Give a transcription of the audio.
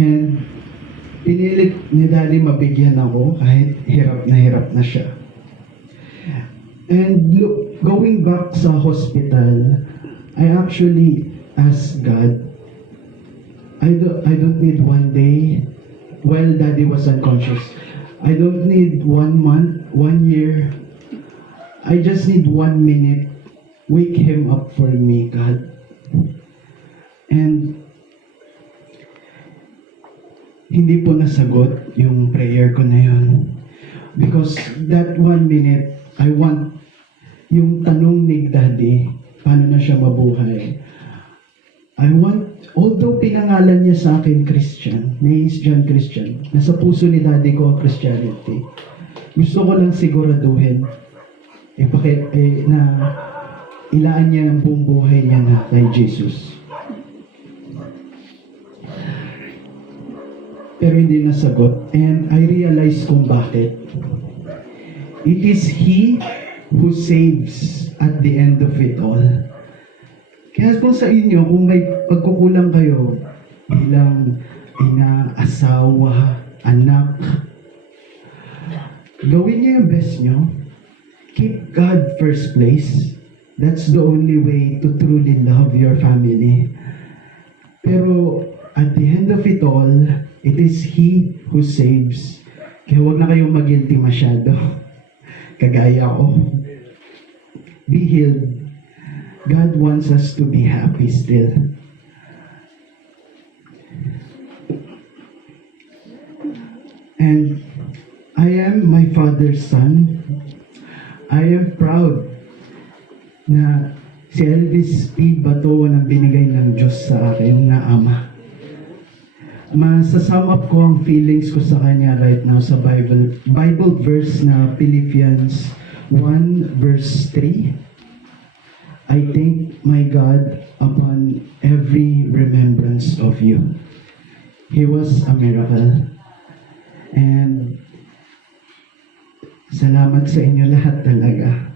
And pinilit ni Daddy mabigyan ako kahit hirap na siya. And going back sa hospital, I actually asked God, I don't need one day while Daddy was unconscious. I don't need 1 month, 1 year. I just need 1 minute. Wake him up for me, God. And hindi po nasagot yung prayer ko na yun. Because that 1 minute, I want yung tanong ni Daddy, paano na siya mabuhay. I want, although pinangalan niya sa akin Christian, name is John Christian, nasa puso ni Daddy ko ang Christianity. Gusto ko lang siguraduhin na ilaan niya ang buong buhay niya na kay Jesus. Pero hindi nasagot. And I realized kung bakit. It is He who saves at the end of it all. Kaya kung sa inyo, kung may pagkukulang kayo bilang ina, asawa, anak, gawin niyo yung best niyo. Keep God first place. That's the only way to truly love your family. Pero at the end of it all, it is He who saves. Kaya huwag na kayong mag-guilty masyado. Kagaya ko. Be healed. God wants us to be happy still. And I am my Father's son. I am proud na si Elvis P. Bato ang binigay ng Diyos sa akin na ama. Masasum up ko ang feelings ko sa kanya right now sa Bible verse na Philippians 1 verse 3. I thank my God upon every remembrance of you. He was a miracle. And salamat sa inyo lahat talaga.